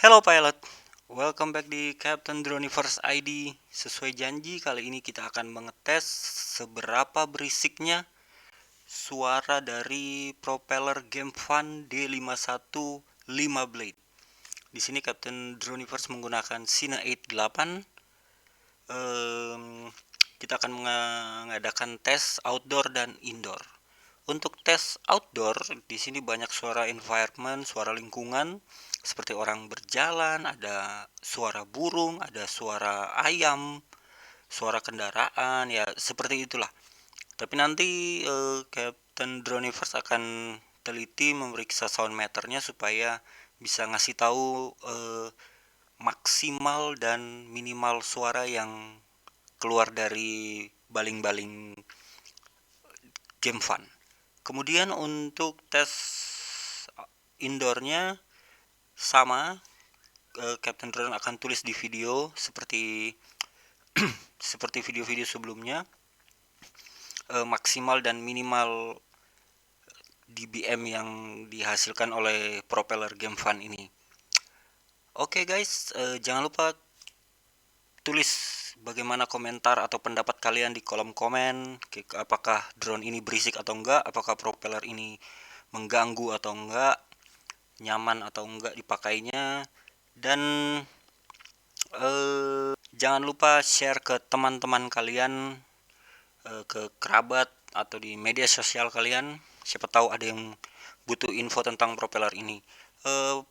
Hello pilot, welcome back di Captain Droniverse ID. Sesuai janji, kali ini kita akan mengetes seberapa berisiknya suara dari propeller Game Fun D51 5 blade. Di sini Captain Droniverse menggunakan Sina 88. Kita akan mengadakan tes outdoor dan indoor. Untuk tes outdoor, di sini banyak suara environment, suara lingkungan, seperti orang berjalan, ada suara burung, ada suara ayam, suara kendaraan, ya seperti itulah. Tapi nanti Captain Droniverse akan teliti memeriksa sound meternya supaya bisa ngasih tahu maksimal dan minimal suara yang keluar dari baling-baling Game Fun. Kemudian untuk tes indoornya sama, Captain Drone akan tulis di video seperti video-video sebelumnya, maksimal dan minimal dBm yang dihasilkan oleh propeller Game Fun ini. Oke guys, jangan lupa tulis bagaimana komentar atau pendapat kalian di kolom komen. Apakah drone ini berisik atau enggak, apakah propeller ini mengganggu atau enggak, nyaman atau enggak dipakainya. Dan jangan lupa share ke teman-teman kalian, ke kerabat atau di media sosial kalian. Siapa tahu ada yang butuh info tentang propeller ini.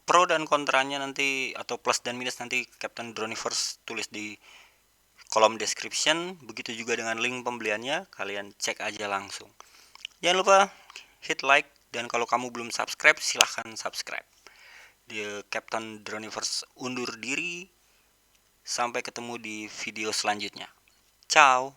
Pro dan kontranya nanti, atau plus dan minus, nanti Captain Droniverse tulis di kolom description. Begitu juga dengan link pembeliannya, kalian cek aja langsung. Jangan lupa hit like, dan kalau kamu belum subscribe, silahkan subscribe. Di Captain Droniverse undur diri. Sampai ketemu di video selanjutnya. Ciao.